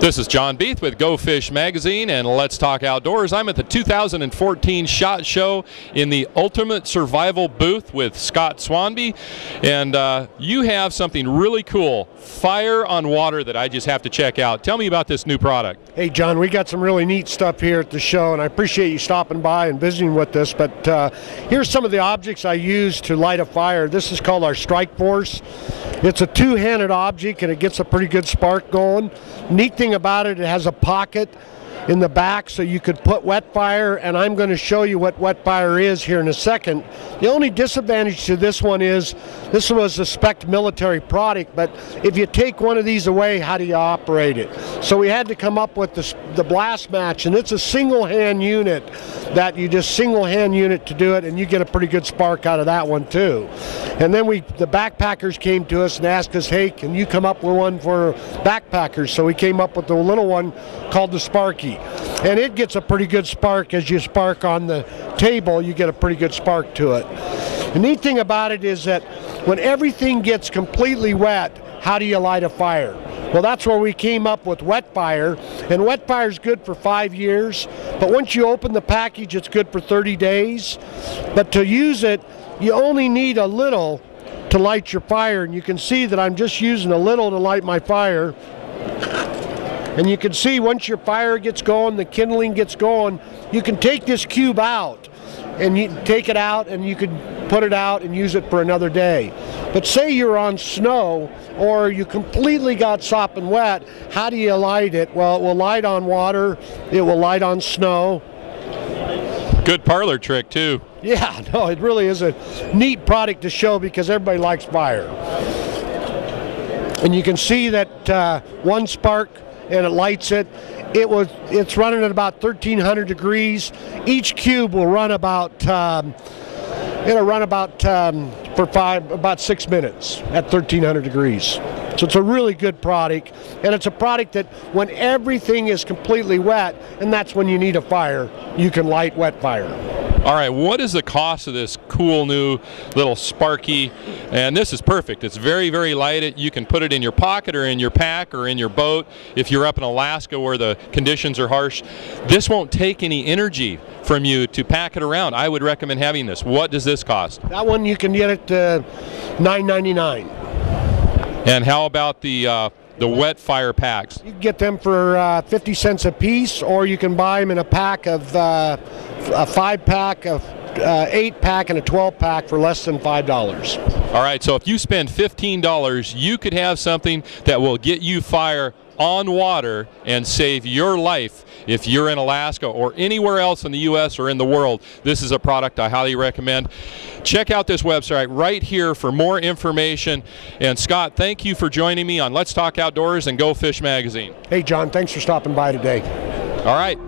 This is John Beath with Go Fish Magazine and Let's Talk Outdoors. I'm at the 2014 SHOT Show in the Ultimate Survival booth with Scott Swanby, and you have something really cool, fire on water, that I just have to check out. Tell me about this new product. Hey John, we got some really neat stuff here at the show, and I appreciate you stopping by and visiting with us, but here's some of the objects I use to light a fire. This is called our Strike Force. It's a two-handed object and it gets a pretty good spark going. Neat thing about it, it has a pocket in the back so you could put wet fire, and I'm going to show you what wet fire is here in a second. The only disadvantage to this one is this was a spec military product, but if you take one of these away, how do you operate it? So we had to come up with the blast match, and it's a single hand unit that you just single hand unit to do it, and you get a pretty good spark out of that one too. And then the backpackers came to us and asked us, hey, can you come up with one for backpackers? So we came up with the little one called the Sparky. And it gets a pretty good spark. As you spark on the table, you get a pretty good spark to it. The neat thing about it is that when everything gets completely wet, how do you light a fire? Well, that's where we came up with wet fire, and wet fire is good for 5 years, but once you open the package, it's good for 30 days. But to use it, you only need a little to light your fire, and you can see that I'm just using a little to light my fire. And you can see once your fire gets going, the kindling gets going, you can take this cube out, and you take it out and you can put it out and use it for another day. But say you're on snow or you completely got sopping wet, how do you light it? Well, it will light on water, it will light on snow. Good parlor trick too. Yeah, no, it really is a neat product to show because everybody likes fire. And you can see that one spark and it lights it. It's running at about 1,300 degrees. Each cube will run about it'll run about 6 minutes at 1,300 degrees. So it's a really good product, and it's a product that when everything is completely wet, and that's when you need a fire, you can light wet fire. All right, what is the cost of this cool new little Sparky? And this is perfect. It's very, very light. You can put it in your pocket or in your pack or in your boat. If you're up in Alaska where the conditions are harsh, this won't take any energy from you to pack it around. I would recommend having this. What does this cost? That one you can get it $9.99. And how about the wet fire packs? You can get them for 50 cents a piece, or you can buy them in a pack of a 5-pack, a 8-pack, and a 12-pack for less than $5. All right, so if you spend $15, you could have something that will get you fire on water and save your life if you're in Alaska or anywhere else in the U.S. or in the world. This is a product I highly recommend. Check out this website right here for more information. And Scott, thank you for joining me on Let's Talk Outdoors and Go Fish Magazine. Hey John, thanks for stopping by today. All right.